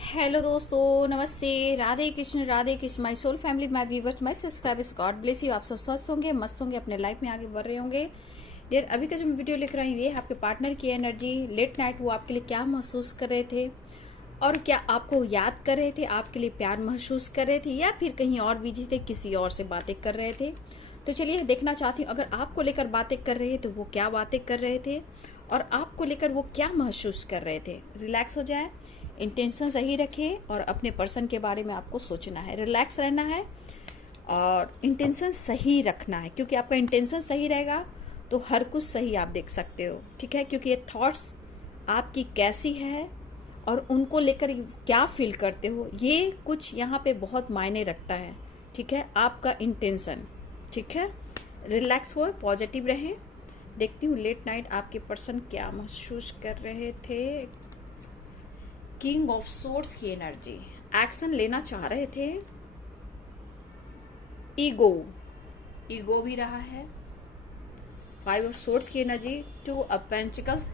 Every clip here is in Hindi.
हेलो दोस्तों, नमस्ते, Radhe Krishna my soul family, my viewers, my subscribers, God bless you. आप सब स्वस्थ होंगे, मस्त होंगे, अपने लाइफ में आगे बढ़ रहे होंगे। डियर, अभी का जो मैं वीडियो लिख रही हूँ, ये आपके पार्टनर की एनर्जी लेट नाइट, वो आपके लिए क्या महसूस कर रहे थे और क्या आपको याद कर रहे थे, आपके लिए प्यार महसूस कर रहे थे या फिर कहीं और बिजी थे, किसी और से बातें कर रहे थे। तो चलिए देखना चाहती हूँ, अगर आपको लेकर बातें कर रहे हैं तो वो क्या बातें कर रहे थे और आपको लेकर वो क्या महसूस कर रहे थे। रिलैक्स हो जाए, इंटेंशन सही रखें और अपने पर्सन के बारे में आपको सोचना है, रिलैक्स रहना है और इंटेंशन सही रखना है, क्योंकि आपका इंटेंशन सही रहेगा तो हर कुछ सही आप देख सकते हो। ठीक है, क्योंकि ये थॉट्स आपकी कैसी है और उनको लेकर क्या फील करते हो, ये कुछ यहाँ पे बहुत मायने रखता है। ठीक है, आपका इंटेंशन। ठीक है, रिलैक्स हो, पॉजिटिव रहें। देखती हूँ लेट नाइट आपके पर्सन क्या महसूस कर रहे थे। किंग ऑफ सोर्ड्स की एनर्जी, एक्शन लेना चाह रहे थे। ईगो भी रहा है। 5 ऑफ सोर्ड्स की एनर्जी, 2 ऑफ पेंटिकल्स।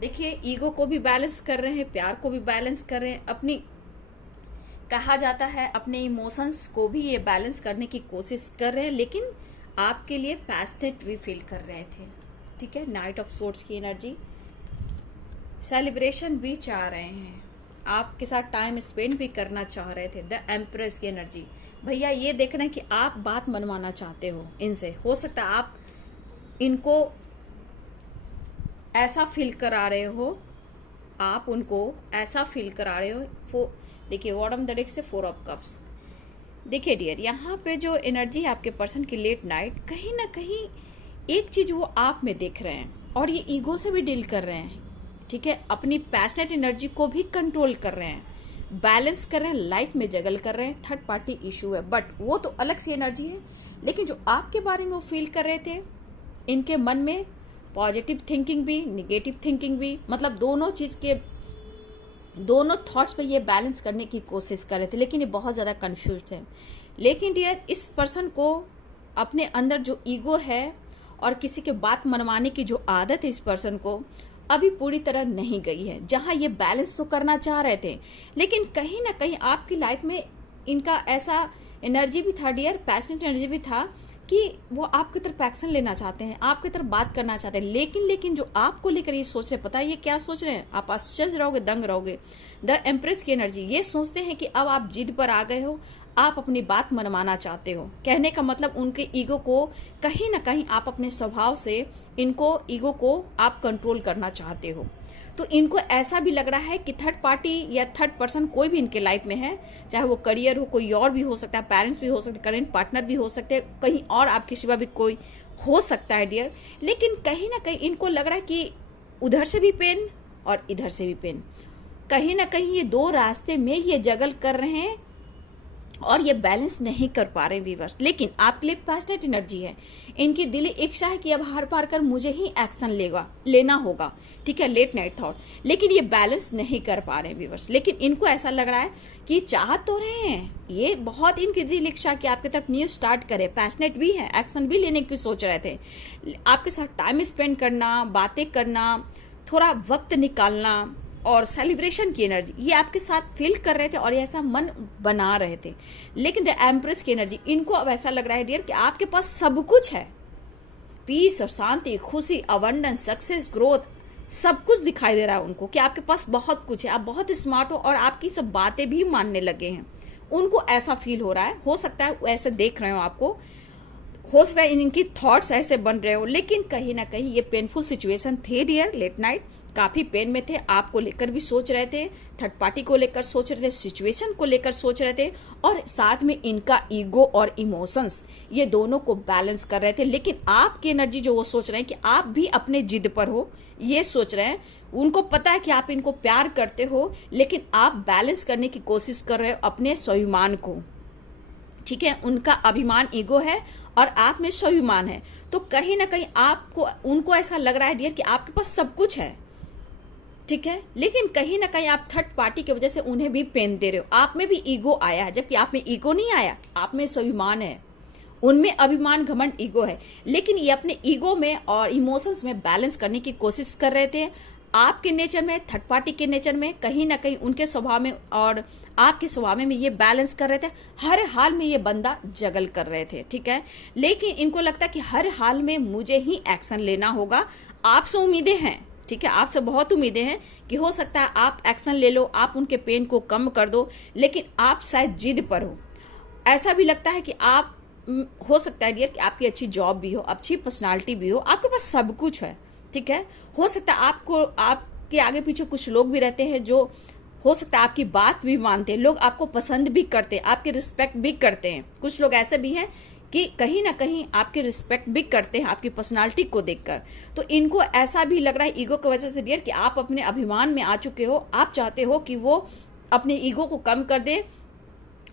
देखिए, ईगो को भी बैलेंस कर रहे हैं, प्यार को भी बैलेंस कर रहे हैं, अपनी कहा जाता है अपने इमोशंस को भी ये बैलेंस करने की कोशिश कर रहे हैं, लेकिन आपके लिए पैशनेट भी फील कर रहे थे। ठीक है, नाइट ऑफ सोर्ड्स की एनर्जी, सेलिब्रेशन भी चाह रहे हैं, आपके साथ टाइम स्पेंड भी करना चाह रहे थे। द एम्प्रेस की एनर्जी, भैया ये देखना है कि आप बात मनवाना चाहते हो इनसे। हो सकता है आप इनको ऐसा फील करा रहे हो, आप उनको ऐसा फील करा रहे हो। देखिए, बॉटम द डेक से 4 ऑफ कप्स। देखिए डियर, यहाँ पे जो एनर्जी है आपके पर्सन की लेट नाइट, कहीं ना कहीं एक चीज वो आप में देख रहे हैं और ये ईगो से भी डील कर रहे हैं। ठीक है, अपनी पैशनेट एनर्जी को भी कंट्रोल कर रहे हैं, बैलेंस कर रहे हैं, लाइफ में जगल कर रहे हैं। थर्ड पार्टी इशू है, बट वो तो अलग सी एनर्जी है। लेकिन जो आपके बारे में वो फील कर रहे थे, इनके मन में पॉजिटिव थिंकिंग भी, निगेटिव थिंकिंग भी, मतलब दोनों चीज के दोनों थॉट्स पे ये बैलेंस करने की कोशिश कर रहे थे, लेकिन ये बहुत ज्यादा कंफ्यूज थे। लेकिन डियर, इस पर्सन को अपने अंदर जो ईगो है और किसी के बात मनवाने की जो आदत है, इस पर्सन को अभी पूरी तरह नहीं गई है। जहां ये बैलेंस तो करना चाह रहे थे, लेकिन कहीं ना कहीं आपकी लाइफ में इनका ऐसा एनर्जी भी था डियर, पैशनेट एनर्जी भी था कि वो आपकी तरफ एक्शन लेना चाहते हैं, आपकी तरफ बात करना चाहते हैं। लेकिन जो आपको लेकर ये सोच रहे, पता है ये क्या सोच रहे हैं, आप आश्चर्य रहोगे, दंग रहोगे। द एम्प्रेस की एनर्जी, ये सोचते हैं कि अब आप जिद पर आ गए हो, आप अपनी बात मनवाना चाहते हो। कहने का मतलब उनके ईगो को कहीं ना कहीं आप अपने स्वभाव से इनको ईगो को आप कंट्रोल करना चाहते हो। तो इनको ऐसा भी लग रहा है कि थर्ड पार्टी या थर्ड पर्सन कोई भी इनके लाइफ में है, चाहे वो करियर हो, कोई और भी हो सकता है, पेरेंट्स भी हो सकते हैं, करेंट पार्टनर भी हो सकते हैं, कहीं और आपके सिवा भी कोई हो सकता है डियर। लेकिन कहीं ना कहीं इनको लग रहा है कि उधर से भी पेन और इधर से भी पेन, कहीं ना कहीं ये दो रास्ते में ये जगल कर रहे हैं और ये बैलेंस नहीं कर पा रहे व्यूअर्स। लेकिन आपके लिए पैशनेट एनर्जी है, इनकी दिली इच्छा है कि अब हार पार कर मुझे ही एक्शन लेना होगा। ठीक है, लेट नाइट थॉट, लेकिन ये बैलेंस नहीं कर पा रहे हैं व्यूअर्स। लेकिन इनको ऐसा लग रहा है कि चाह तो रहे हैं, ये बहुत इनकी दिली इच्छा कि आपकी तरफ न्यू स्टार्ट करे, पैशनेट भी है, एक्शन भी लेने की सोच रहे थे, आपके साथ टाइम स्पेंड करना, बातें करना, थोड़ा वक्त निकालना और सेलिब्रेशन की एनर्जी ये आपके साथ फील कर रहे थे और ऐसा मन बना रहे थे। लेकिन द एम्प्रेस की एनर्जी, इनको अब ऐसा लग रहा है डियर कि आपके पास सब कुछ है, पीस और शांति, खुशी, अबंडेंस, सक्सेस, ग्रोथ, सब कुछ दिखाई दे रहा है उनको कि आपके पास बहुत कुछ है, आप बहुत स्मार्ट हो और आपकी सब बातें भी मानने लगे हैं। उनको ऐसा फील हो रहा है, हो सकता है ऐसे देख रहे हो आपको, हो सकता है इनकी थॉट्स ऐसे बन रहे हो। लेकिन कहीं ना कहीं ये पेनफुल सिचुएशन थे डियर, लेट नाइट काफी पेन में थे, आपको लेकर भी सोच रहे थे, थर्ड पार्टी को लेकर सोच रहे थे, सिचुएशन को लेकर सोच रहे थे, और साथ में इनका ईगो और इमोशंस ये दोनों को बैलेंस कर रहे थे। लेकिन आपकी एनर्जी जो वो सोच रहे हैं कि आप भी अपने जिद पर हो, ये सोच रहे हैं, उनको पता है कि आप इनको प्यार करते हो, लेकिन आप बैलेंस करने की कोशिश कर रहे हो अपने स्वाभिमान को। ठीक है, उनका अभिमान ईगो है और आप में स्वाभिमान है। तो कहीं ना कहीं आपको उनको ऐसा लग रहा है डियर कि आपके पास सब कुछ है। ठीक है, लेकिन कहीं ना कहीं आप थर्ड पार्टी की वजह से उन्हें भी पेन दे रहे हो, आप में भी ईगो आया है, जबकि आप में ईगो नहीं आया, आप में स्वाभिमान है, उनमें अभिमान, घमंड, ईगो है। लेकिन ये अपने ईगो में और इमोशंस में बैलेंस करने की कोशिश कर रहे थे, आपके नेचर में, थर्ड पार्टी के नेचर में कहीं ना कहीं उनके स्वभाव में और आपके स्वभाव में ये बैलेंस कर रहे थे। हर हाल में ये बंदा जगल कर रहे थे, ठीक है। लेकिन इनको लगता है कि हर हाल में मुझे ही एक्शन लेना होगा। आपसे उम्मीदें हैं, ठीक है, आपसे बहुत उम्मीदें हैं कि हो सकता है आप एक्शन ले लो, आप उनके पेन को कम कर दो, लेकिन आप शायद जिद पर हो। ऐसा भी लगता है कि आप हो सकता है डियर कि आपकी अच्छी जॉब भी हो, अच्छी पर्सनालिटी भी हो, आपके पास सब कुछ है, ठीक है। हो सकता है आपको, आपके आगे पीछे कुछ लोग भी रहते हैं जो हो सकता है आपकी बात भी मानते हैं, लोग आपको पसंद भी करते हैं, आपकी रिस्पेक्ट भी करते हैं। कुछ लोग ऐसे भी हैं कि कहीं ना कहीं आपकी रिस्पेक्ट भी करते हैं आपकी पर्सनालिटी को देखकर। तो इनको ऐसा भी लग रहा है ईगो की वजह से डियर कि आप अपने अभिमान में आ चुके हो। आप चाहते हो कि वो अपने ईगो को कम कर दे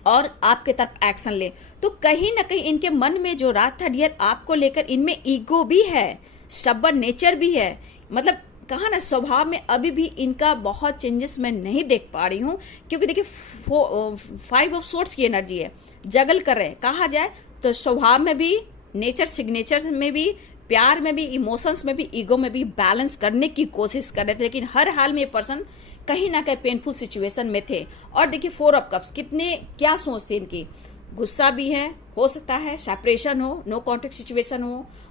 और आपके तरफ एक्शन ले। तो कहीं ना कहीं इनके मन में जो रात था डियर आपको लेकर, इनमें ईगो भी है, स्टबर्न नेचर भी है। मतलब कहा ना, स्वभाव में अभी भी इनका बहुत चेंजेस मैं नहीं देख पा रही हूँ, क्योंकि देखिए 5 ऑफ सोर्ड्स की एनर्जी है, जगल कर रहे हैं। कहा जाए तो स्वभाव में भी, नेचर सिग्नेचर में भी, प्यार में भी, इमोशंस में भी, ईगो में भी बैलेंस करने की कोशिश कर रहे थे। लेकिन हर हाल में ये पर्सन कहीं ना कहीं पेनफुल सिचुएशन में थे। और देखिए 4 ऑफ कप्स, कितने क्या सोचते इनकी, गुस्सा भी है, हो सकता है सेपरेशन हो, नो कॉन्टेक्ट सिचुएशन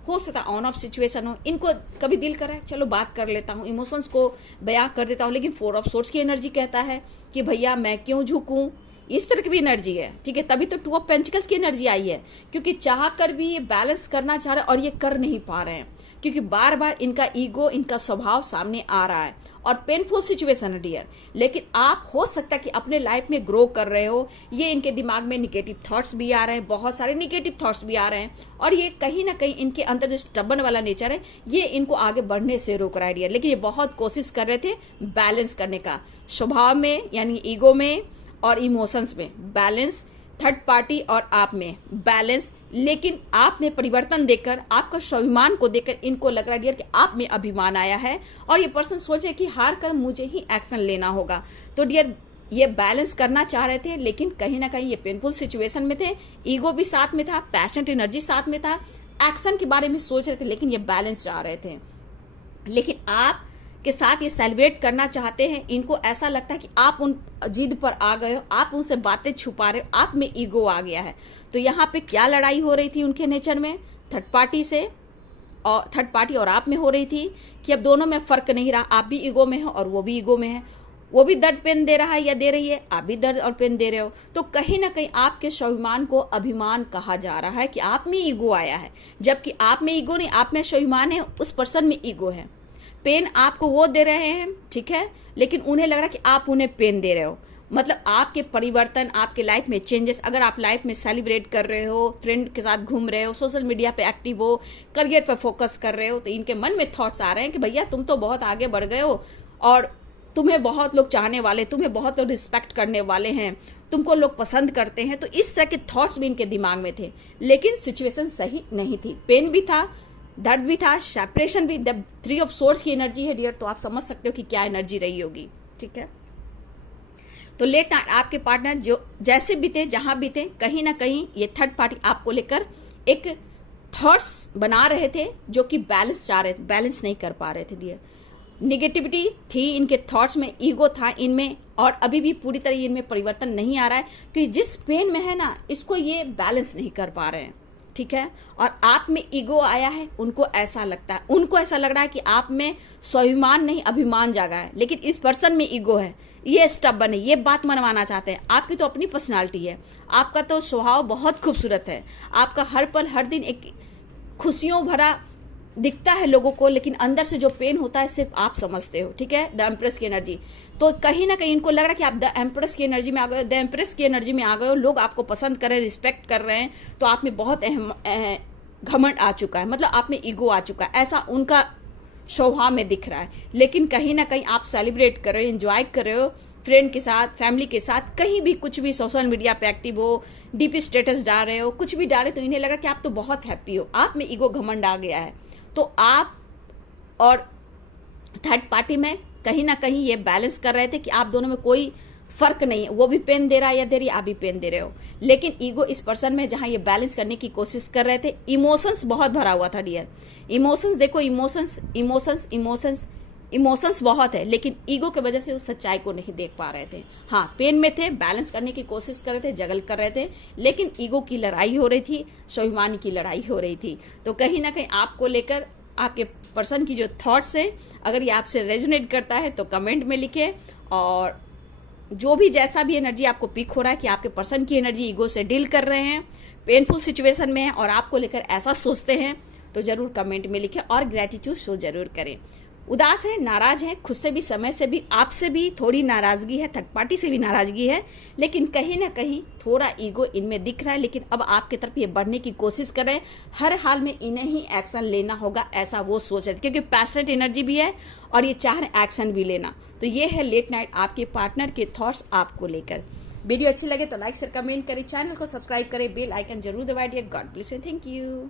हो सकता है ऑन ऑफ सिचुएशन हो। इनको कभी दिल करा है चलो बात कर लेता हूँ, इमोशंस को बयां कर देता हूँ, लेकिन 4 ऑफ सोर्ड्स की एनर्जी कहता है कि भैया मैं क्यों झुकूं, इस तरह की भी एनर्जी है, ठीक है। तभी तो 2 ऑफ पेंटिकल्स की एनर्जी आई है, क्योंकि चाह कर भी ये बैलेंस करना चाह रहे हैं और ये कर नहीं पा रहे हैं, क्योंकि बार बार इनका ईगो, इनका स्वभाव सामने आ रहा है और पेनफुल सिचुएशन है डियर। लेकिन आप हो सकता है कि अपने लाइफ में ग्रो कर रहे हो, ये इनके दिमाग में निगेटिव थॉट्स भी आ रहे हैं, बहुत सारे निगेटिव थॉट्स भी आ रहे हैं, और ये कहीं ना कहीं इनके अंदर जो स्टबर्न वाला नेचर है ये इनको आगे बढ़ने से रोक रहा है डियर। लेकिन ये बहुत कोशिश कर रहे थे बैलेंस करने का, स्वभाव में यानी ईगो में और इमोशंस में बैलेंस, थर्ड पार्टी और आप में बैलेंस। लेकिन आप में परिवर्तन देखकर, आपका स्वाभिमान को देखकर इनको लग रहा है डियर कि आप में अभिमान आया है और ये पर्सन सोचे कि हार कर मुझे ही एक्शन लेना होगा। तो डियर ये बैलेंस करना चाह रहे थे, लेकिन कहीं ना कहीं ये पेनफुल सिचुएशन में थे, ईगो भी साथ में था, पैशनेट एनर्जी साथ में था, एक्शन के बारे में सोच रहे थे, लेकिन ये बैलेंस चाह रहे थे। लेकिन आप के साथ ये सेलिब्रेट करना चाहते हैं, इनको ऐसा लगता है कि आप उन जिद पर आ गए हो, आप उनसे बातें छुपा रहे हो, आप में ईगो आ गया है। तो यहाँ पे क्या लड़ाई हो रही थी उनके नेचर में, थर्ड पार्टी से, और थर्ड पार्टी और आप में हो रही थी कि अब दोनों में फर्क नहीं रहा, आप भी ईगो में हो और वो भी ईगो में है, वो भी दर्द पेन दे रहा है या दे रही है, आप भी दर्द और पेन दे रहे हो। तो कहीं ना कहीं आपके स्वाभिमान को अभिमान कहा जा रहा है कि आप में ईगो आया है, जबकि आप में ईगो नहीं, आप में स्वाभिमान है, उस पर्सन में ईगो है। पेन आपको वो दे रहे हैं, ठीक है, लेकिन उन्हें लग रहा है कि आप उन्हें पेन दे रहे हो। मतलब आपके परिवर्तन, आपके लाइफ में चेंजेस, अगर आप लाइफ में सेलिब्रेट कर रहे हो, फ्रेंड के साथ घूम रहे हो, सोशल मीडिया पे एक्टिव हो, करियर पर फोकस कर रहे हो, तो इनके मन में थॉट्स आ रहे हैं कि भैया तुम तो बहुत आगे बढ़ गए हो और तुम्हें बहुत लोग चाहने वाले, तुम्हें बहुत लोग रिस्पेक्ट करने वाले हैं, तुमको लोग पसंद करते हैं। तो इस तरह के थॉट्स भी इनके दिमाग में थे, लेकिन सिचुएशन सही नहीं थी, पेन भी था, दर्द भी था, सेपरेशन भी। जब 3 ऑफ सोर्ड्स की एनर्जी है डियर, तो आप समझ सकते हो कि क्या एनर्जी रही होगी, ठीक है। तो लेट नाइट आपके पार्टनर जो जैसे भी थे, जहां भी थे, कहीं ना कहीं ये थर्ड पार्टी आपको लेकर एक थॉट्स बना रहे थे जो कि बैलेंस चाह रहे थे, बैलेंस नहीं कर पा रहे थे डियर। निगेटिविटी थी इनके थॉट्स में, ईगो था इनमें, और अभी भी पूरी तरह इनमें परिवर्तन नहीं आ रहा है, क्योंकि जिस पेन में है ना, इसको ये बैलेंस नहीं कर पा रहे हैं, ठीक है। और आप में ईगो आया है, उनको ऐसा लगता है, उनको ऐसा लग रहा है कि आप में स्वाभिमान नहीं अभिमान जागा है, लेकिन इस पर्सन में ईगो है, ये स्टबर्न है, ये बात मनवाना चाहते हैं। आपकी तो अपनी पर्सनालिटी है, आपका तो स्वभाव बहुत खूबसूरत है, आपका हर पल हर दिन एक खुशियों भरा दिखता है लोगों को, लेकिन अंदर से जो पेन होता है सिर्फ आप समझते हो, ठीक है। द एम्प्रेस की एनर्जी, तो कहीं ना कहीं इनको लग रहा है कि आप द एम्प्रेस की एनर्जी में आ गए हो, द एम्प्रेस की एनर्जी में आ गए हो, लोग आपको पसंद कर रहे हैं, रिस्पेक्ट कर रहे हैं, तो आप में बहुत घमंड आ चुका है, मतलब आप में ईगो आ चुका है, ऐसा उनका स्वभाव में दिख रहा है। लेकिन कहीं ना कहीं आप सेलिब्रेट कर रहे हो, एंजॉय कर रहे हो, फ्रेंड के साथ, फैमिली के साथ, कहीं भी कुछ भी सोशल मीडिया पे एक्टिव हो, डीपी स्टेटस डाल रहे हो, कुछ भी डाले, तो इन्हें लग रहा है कि आप तो बहुत हैप्पी हो, आप में ईगो घमंड आ गया है। तो आप और थर्ड पार्टी में कहीं ना कहीं ये बैलेंस कर रहे थे कि आप दोनों में कोई फर्क नहीं है, वो भी पेन दे रहा है या दे रही है, आप भी पेन दे रहे हो। लेकिन ईगो इस पर्सन में, जहां ये बैलेंस करने की कोशिश कर रहे थे, इमोशंस बहुत भरा हुआ था डियर। इमोशंस देखो, इमोशंस इमोशंस इमोशंस इमोशंस बहुत है, लेकिन ईगो की वजह से उस सच्चाई को नहीं देख पा रहे थे। हाँ, पेन में थे, बैलेंस करने की कोशिश कर रहे थे, जगल कर रहे थे, लेकिन ईगो की लड़ाई हो रही थी, स्वाभिमान की लड़ाई हो रही थी। तो कहीं ना कहीं आपको लेकर आपके पर्सन की जो थॉट्स है, अगर ये आपसे रेजोनेट करता है तो कमेंट में लिखें, और जो भी जैसा भी एनर्जी आपको पिक हो रहा है कि आपके पर्सन की एनर्जी ईगो से डील कर रहे हैं, पेनफुल सिचुएशन में है और आपको लेकर ऐसा सोचते हैं, तो जरूर कमेंट में लिखें और ग्रेटिट्यूड शो जरूर करें। उदास है, नाराज है, खुद से भी, समय से भी, आपसे भी थोड़ी नाराजगी है, थर्ड पार्टी से भी नाराजगी है, लेकिन कहीं ना कहीं थोड़ा ईगो इनमें दिख रहा है। लेकिन अब आपकी तरफ ये बढ़ने की कोशिश कर रहे हैं, हर हाल में इन्हें ही एक्शन लेना होगा, ऐसा वो सोच रहे थे, क्योंकि पैशनेट एनर्जी भी है और ये चाह रहे एक्शन भी लेना। तो ये है लेट नाइट आपके पार्टनर के थॉट्स आपको लेकर। वीडियो अच्छी लगे तो लाइक शेयर कमेंट करें, चैनल को सब्सक्राइब करें, बेल आइकन जरूर दबाइए। God bless you, thank you.